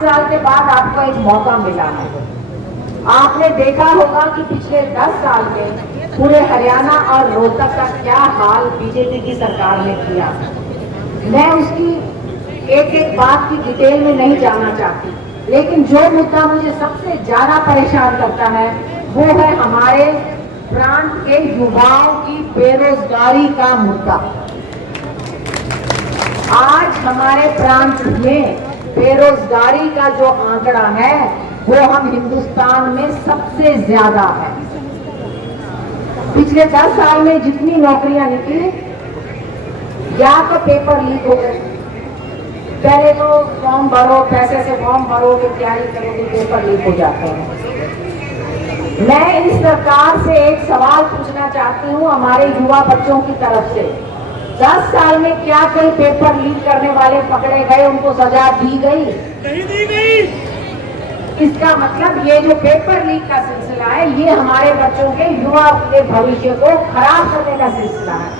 साल के बाद आपको एक मौका मिला है। आपने देखा होगा कि पिछले 10 साल में पूरे हरियाणा और रोहतक का क्या हाल बीजेपी की सरकार ने किया। मैं उसकी एक एक बात की डिटेल में नहीं जाना चाहती, लेकिन जो मुद्दा मुझे सबसे ज्यादा परेशान करता है वो है हमारे प्रांत के युवाओं की बेरोजगारी का मुद्दा। आज हमारे प्रांत में बेरोजगारी का जो आंकड़ा है वो हम हिंदुस्तान में सबसे ज्यादा है। पिछले 10 साल में जितनी नौकरियां निकली, या तो पेपर लीक हो गए, पहले तो फॉर्म भरो, पैसे से फॉर्म भरोगे, तैयारी करोगे, पेपर लीक हो जाते हैं। मैं इस सरकार से एक सवाल पूछना चाहती हूँ हमारे युवा बच्चों की तरफ से। 10 साल में क्या कोई पेपर लीक करने वाले पकड़े गए, उनको सजा दी गई? नहीं दी गई। इसका मतलब ये जो पेपर लीक का सिलसिला है ये हमारे बच्चों के युवा के भविष्य को खराब करने का सिलसिला है।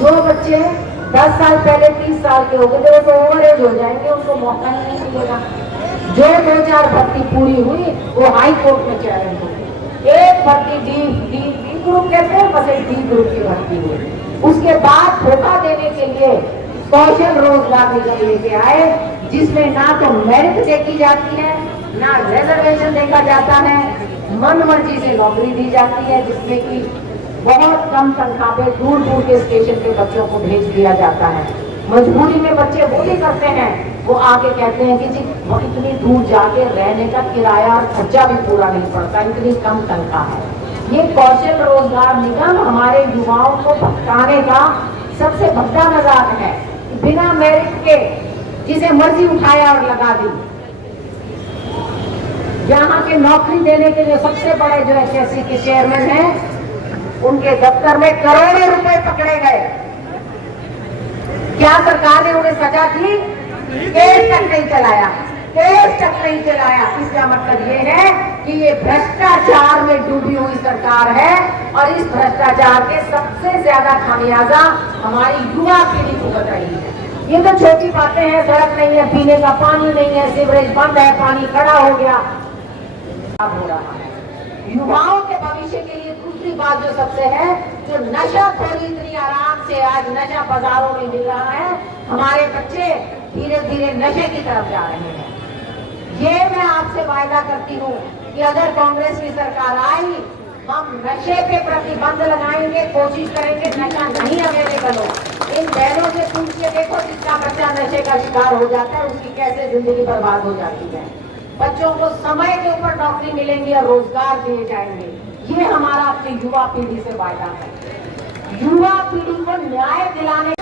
जो बच्चे 10 साल पहले 30 साल के हो गए थे वो तो ओवर एज हो जाएंगे, उनको मौका ही नहीं मिलेगा। जो 2-4 भर्ती पूरी हुई वो हाई कोर्ट में चैलेंज होगी। एक भर्ती डी ग्रुप कहते हैं, बस एक डी ग्रुप की भर्ती हुई। उसके बाद धोखा देने के लिए कौशल रोजगार निगम लेके आए, जिसमें ना तो मेरिट देखी जाती है, ना रिजर्वेशन देखा जाता है, मन मर्जी से नौकरी दी जाती है, जिसमें कि बहुत कम तनख्वाह पे दूर दूर के स्टेशन के बच्चों को भेज दिया जाता है। मजबूरी में बच्चे वो भी करते हैं, वो आके कहते हैं कि जी वो इतनी दूर जाके रहने का किराया और खर्चा भी पूरा नहीं पड़ता, इतनी कम तनख्वाह है। ये कौशल रोजगार निगम हमारे युवाओं को भटकाने का सबसे भद्दा मजाक है। बिना मेरिट के जिसे मर्जी उठाया और लगा दी। यहाँ के नौकरी देने के लिए सबसे बड़े जो एचएससी के चेयरमैन हैं, उनके दफ्तर में करोड़ों रुपए पकड़े गए। क्या सरकार ने उन्हें सजा दी? केस तक नहीं चलाया, केस तक नहीं चलाया। इसका मतलब ये है कि ये भ्रष्टाचार में डूबी हुई सरकार है और इस भ्रष्टाचार के सबसे ज्यादा खामियाजा हमारी युवा पीढ़ी भुगत रही है। ये तो छोटी बातें हैं, सड़क नहीं है, पीने का पानी नहीं है, सीवरेज बंद है, पानी खड़ा हो गया, हो रहा है। युवाओं के भविष्य के लिए दूसरी बात जो सबसे है, जो नशाखोरी इतनी आराम से आज नशा बाजारों में मिल रहा है, हमारे बच्चे धीरे धीरे नशे की तरफ जा रहे हैं। ये मैं आपसे वायदा करती हूँ कि अगर कांग्रेस की सरकार आई, हम नशे पे प्रतिबंध लगाएंगे, कोशिश करेंगे नशा नहीं अवेलेबल हो। इन बहनों से पूछ के देखो, जिसका बच्चा नशे का शिकार हो जाता है उसकी कैसे जिंदगी बर्बाद हो जाती है। बच्चों को समय के ऊपर नौकरी मिलेंगी और रोजगार दिए जाएंगे। ये हमारा अपनी युवा पीढ़ी से वायदा है। युवा पीढ़ी को न्याय दिलाने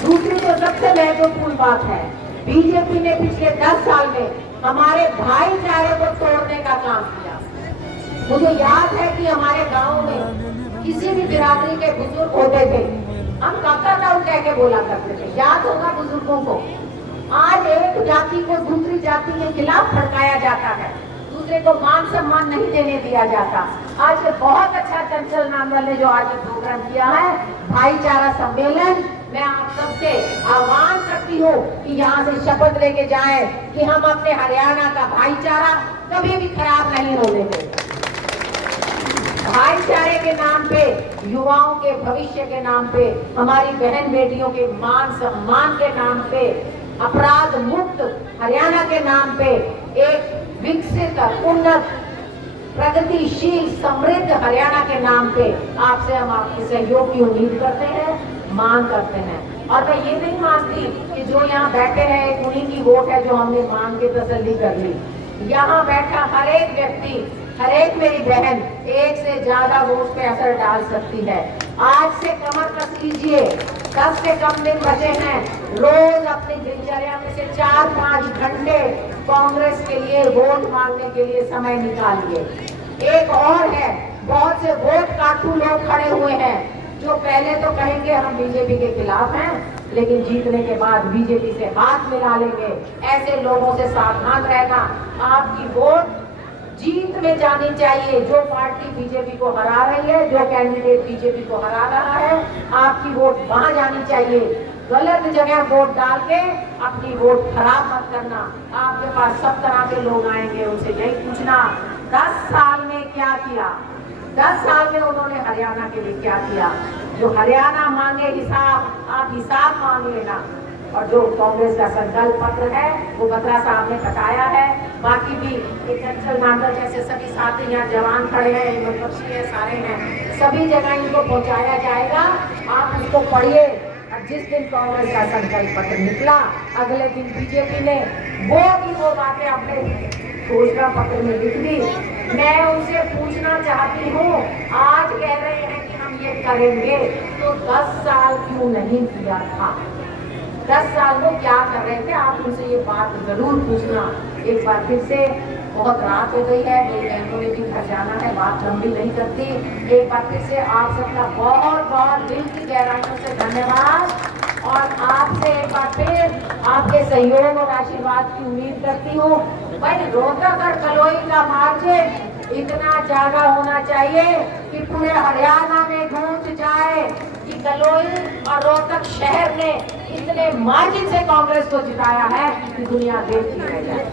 दूसरी जो सबसे महत्वपूर्ण बात है, बीजेपी ने पिछले 10 साल में हमारे भाईचारे को तोड़ने का काम किया। मुझे याद है कि हमारे गांव में किसी भी बिरादरी के बुजुर्ग होते थे, हम काका ताऊ कह के बोला करते थे। याद होगा बुजुर्गों को। आज एक जाति को दूसरी जाति के खिलाफ भड़काया जाता है, दूसरे को मान सम्मान नहीं देने दिया जाता। आज बहुत अच्छा चंचल नामदल ने जो आज प्रोग्राम किया है, भाईचारा सम्मेलन, मैं आप सबसे आह्वान करती हूँ कि यहाँ से शपथ लेके जाएं कि हम अपने हरियाणा का भाईचारा कभी भी खराब नहीं होने देंगे। भाईचारे के नाम पे, युवाओं के भविष्य के नाम पे, हमारी बहन बेटियों के मान सम्मान के नाम पे, अपराध मुक्त हरियाणा के नाम पे एक विकसित, उन्नत, प्रगतिशील, समृद्ध हरियाणा के नाम पे आपसे हम आपके सहयोग की उम्मीद करते हैं, मांग करते हैं। और मैं ये नहीं मानती कि जो यहाँ बैठे हैं उन्हीं की वोट है जो हमने मांग के तसल्ली कर ली। यहाँ बैठा हर एक व्यक्ति, हर एक मेरी बहन एक से ज्यादा वोट पे असर डाल सकती है। आज से कमर कस लीजिए, 10 से कम दिन बचे हैं। रोज अपनी दिनचर्या में से 4-5 घंटे कांग्रेस के लिए वोट मांगने के लिए समय निकालिए। एक और है, बहुत से वोट काटू लोग खड़े हुए हैं जो पहले तो कहेंगे हम बीजेपी के खिलाफ हैं, लेकिन जीतने के बाद बीजेपी से हाथ मिला लेंगे। ऐसे लोगों से सावधान रहना। आपकी वोट जीत में जानी चाहिए। जो पार्टी बीजेपी को हरा रही है, जो कैंडिडेट बीजेपी को हरा रहा है, आपकी वोट वहां जानी चाहिए। गलत जगह वोट डाल के अपनी वोट खराब मत करना। आपके पास सब तरह के लोग आएंगे, उनसे यही पूछना 10 साल में क्या किया, 10 साल में उन्होंने हरियाणा के लिए क्या किया। जो हरियाणा मांगे हिसाब, आप हिसाब मांग लेना। और जो कांग्रेस का संकल्प पत्र है वो बत्रा साहब ने बताया है। बाकी भी एक चंचल नागर जैसे सभी साथी यहाँ जवान खड़े हैं, विपक्षी है, सारे हैं, सभी जगह इनको पहुंचाया जाएगा। आप उसको पढ़िए। जिस दिन कांग्रेस का संकल्प पत्र निकला, अगले दिन बीजेपी ने वो बातें अपने घोषणा पत्र में लिख दी। मैं उनसे पूछना चाहती हूँ, आज कह रहे हैं कि हम ये करेंगे, तो 10 साल क्यों नहीं किया था? 10 साल में क्या कर रहे थे? आप उनसे ये बात जरूर पूछना। एक बार फिर से, बहुत रात हो गई है, मेरी बहनों ने भी घर जाना है, बात लंबी नहीं करती। एक बार फिर से आप सबका बहुत बहुत दिल की गहराइयों से धन्यवाद। और आपसे एक बार फिर आपके सहयोग और आशीर्वाद की उम्मीद करती हूँ। भाई, रोहतक और कलोई का मार्जिन इतना ज्यादा होना चाहिए कि पूरे हरियाणा में गूंज जाए कि कलोई और रोहतक शहर ने इतने मार्जिन से कांग्रेस को जिताया है कि दुनिया देखती रह जाए।